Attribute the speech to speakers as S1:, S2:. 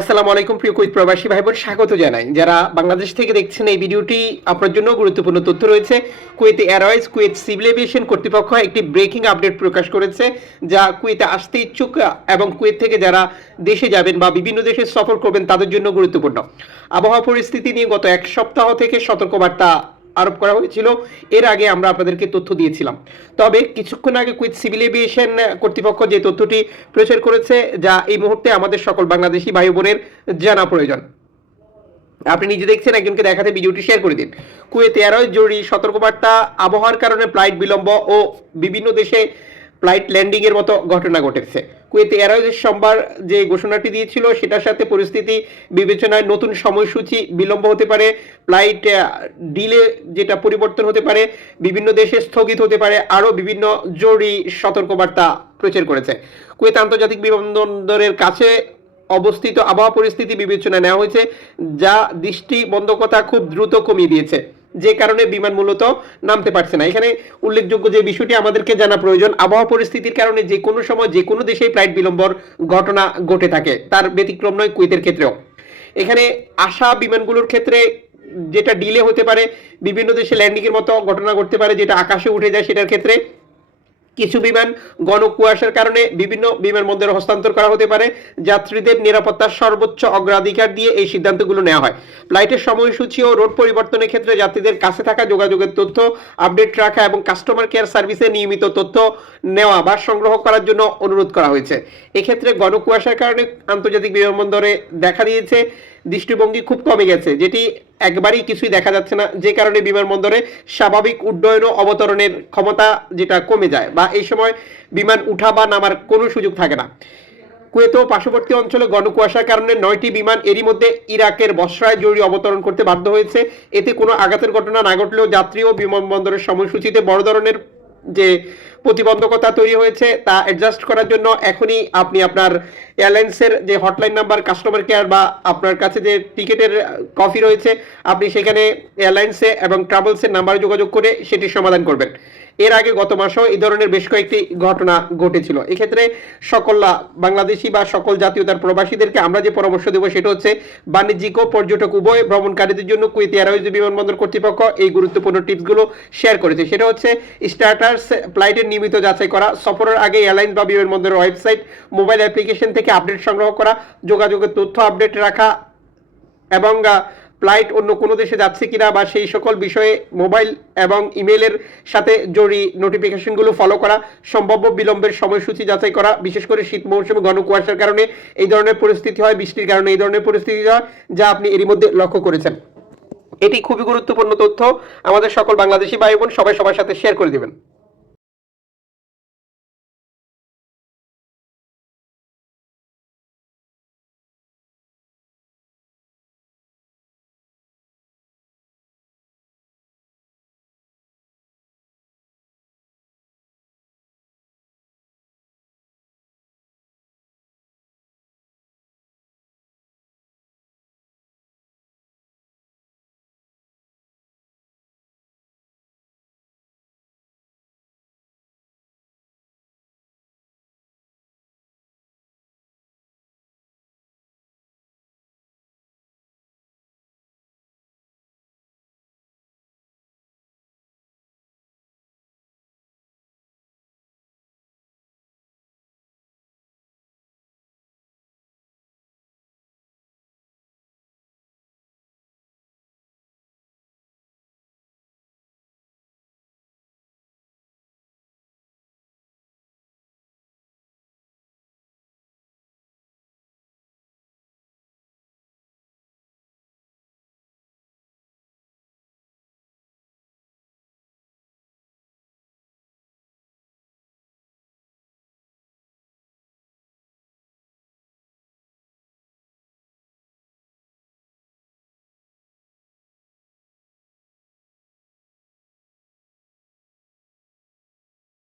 S1: আসসালামু আলাইকুম, প্রিয় কুইত প্রবাসী ভাই বোন স্বাগত জানাই। যারা বাংলাদেশ থেকে দেখছেন এই ভিডিওটি, আপনার জন্য গুরুত্বপূর্ণ তথ্য রয়েছে। Kuwait Airways, Kuwait civil aviation কর্তৃপক্ষ একটি ব্রেকিং আপডেট প্রকাশ করেছে, যা কুয়েতে আসতে ইচ্ছুক এবং কুয়েত থেকে যারা দেশে যাবেন বা বিভিন্ন দেশে সফর করবেন, তাদের জন্য গুরুত্বপূর্ণ। আবহাওয়া পরিস্থিতি নিয়ে গত এক সপ্তাহ থেকে সতর্কবার্তা আরোপ করা হয়েছিল। এর আগে আমরা আপনাদেরকে তথ্য দিয়েছিলাম। তবে কিছুক্ষণ আগে কুইথ সিভিল এভিয়েশন কর্তৃপক্ষ যে তথ্যটি প্রচার করেছে, যা এই মুহূর্তে আমাদের সকল বাংলাদেশি ভাই বোনের জানা প্রয়োজন। আপনি নিজে দেখছেন, একজনকে দেখাতে ভিডিওটি শেয়ার করে দিন। কুয়েত এয়ারওয়েজ জরুরি সতর্কবার্তা, আবহাওয়ার কারণে ফ্লাইট বিলম্ব ও বিভিন্ন দেশে ফ্লাইট ল্যান্ডিং এর মতো ঘটনা ঘটেছে। কুয়েত এয়ারওয়েজ সোমবার যে ঘোষণাটি দিয়েছিল, সেটার সাথে পরিস্থিতি বিবেচনায় নতুন সময়সূচি বিলম্ব হতে পারে। ফ্লাইট ডিলে যেটা পরিবর্তন হতে পারে, বিভিন্ন দেশে স্থগিত হতে পারে, আরও বিভিন্ন জরুরি সতর্কবার্তা প্রচার করেছে। কুয়েত আন্তর্জাতিক বিমানবন্দরের কাছে অবস্থিত আবহাওয়া পরিস্থিতি বিবেচনায় নেওয়া হয়েছে, যা দৃষ্টি বন্ধকতা খুব দ্রুত কমিয়ে দিয়েছে। যে কারণে বিমান মূলত নামতে পারছে না। এখানে উল্লেখযোগ্য যে বিষয়টি আমাদেরকে জানা প্রয়োজন, আবহাওয়া পরিস্থিতির কারণে যে কোনো সময় যে কোনো দেশেই ফ্লাইট বিলম্বর ঘটনা ঘটে থাকে। তার ব্যতিক্রম নয় কুয়েতের ক্ষেত্রেও। এখানে আসা বিমানগুলোর ক্ষেত্রে যেটা ডিলে হতে পারে, বিভিন্ন দেশে ল্যান্ডিংয়ের মতো ঘটনা ঘটতে পারে, যেটা আকাশে উঠে যায় সেটার ক্ষেত্রে কিছু বিমান ঘন কুয়াশার কারণে বিভিন্ন বিমানবন্দরে হস্তান্তর করা হতে পারে। যাত্রীদের নিরাপত্তার সর্বোচ্চ অগ্রাধিকার দিয়ে এই সিদ্ধান্তগুলো নেওয়া হয়। ফ্লাইটের সময়সূচি ও রোড পরিবর্তনের ক্ষেত্রে যাত্রীদের কাছে থাকা যোগাযোগের তথ্য, আপডেট রাখা এবং কাস্টমার কেয়ার সার্ভিসে নিয়মিত তথ্য নেওয়া বা সংগ্রহ করার জন্য অনুরোধ করা হয়েছে। এক্ষেত্রে ঘন কুয়াশার কারণে আন্তর্জাতিক বিমানবন্দরে দেখা দিয়েছে, দৃষ্টিভঙ্গি খুব কমে গেছে, যেটি একবারই কিছুই দেখা যাচ্ছে না। যে কারণে বিমানবন্দরে স্বাভাবিক উড্ডয়ন ও অবতরণের ক্ষমতা যেটা কমে যায় বা এই সময় বিমান উঠা বা নামার কোনো সুযোগ থাকে না। কুয়েত পার্শ্ববর্তী অঞ্চলে গণকুয়াশার কারণে নয়টি বিমান এরই মধ্যে ইরাকের বসরায় জরুরি অবতরণ করতে বাধ্য হয়েছে। এতে কোনো আঘাতের ঘটনা না ঘটলেও যাত্রী ও বিমানবন্দরের সময়সূচিতে বড় ধরনের যে প্রতিবন্ধকতা তৈরি হয়েছে, তা অ্যাডজাস্ট করার জন্য এখনই আপনি আপনার এয়ারলাইন্সের যে হটলাইন নাম্বার কাস্টমার কেয়ার বা আপনার কাছে যে টিকিটের কপি রয়েছে, আপনি সেখানে এয়ারলাইন্সে এবং ট্রাভেলসের নাম্বারে যোগাযোগ করে সেটির সমাধান করবেন। এর আগে গত মাসেও এই ধরনের বেশ কয়েকটি ঘটনা ঘটেছিল। এক্ষেত্রে সকল বাংলাদেশি বা সকল জাতীয়তার প্রবাসীদেরকে আমরা যে পরামর্শ দেবো সেটা হচ্ছে বাণিজ্যিক ও পর্যটক উভয় ভ্রমণকারীদের জন্য কুয়েত এয়ারওয়েজ বিমানবন্দর কর্তৃপক্ষ এই গুরুত্বপূর্ণ টিপসগুলো শেয়ার করেছে। সেটা হচ্ছে স্টার্টার্স ফ্লাইটের নিয়মিত যাচাই করা, সফরের আগে এয়ারলাইন্স বা বিমানবন্দরের ওয়েবসাইট, মোবাইল অ্যাপ্লিকেশন থেকে আপডেট সংগ্রহ করা, যোগাযোগের তথ্য আপডেট রাখা এবং ফ্লাইট অন্য কোনো দেশে যাচ্ছে কিনা বা সেই সকল বিষয়ে মোবাইল এবং ইমেলের সাথে জরুরি নোটিফিকেশনগুলো ফলো করা, সম্ভাব্য বিলম্বের সময়সূচি যাচাই করা, বিশেষ করে শীত মৌসুমে ঘন কুয়াশার কারণে এই ধরনের পরিস্থিতি হয়, বৃষ্টির কারণে এই ধরনের পরিস্থিতি হয়, যা আপনি এরই মধ্যে লক্ষ্য করেছেন। এটি খুবই গুরুত্বপূর্ণ তথ্য। আমাদের সকল বাংলাদেশি ভাই বোন সবাই সবার সাথে শেয়ার করে দেবেন।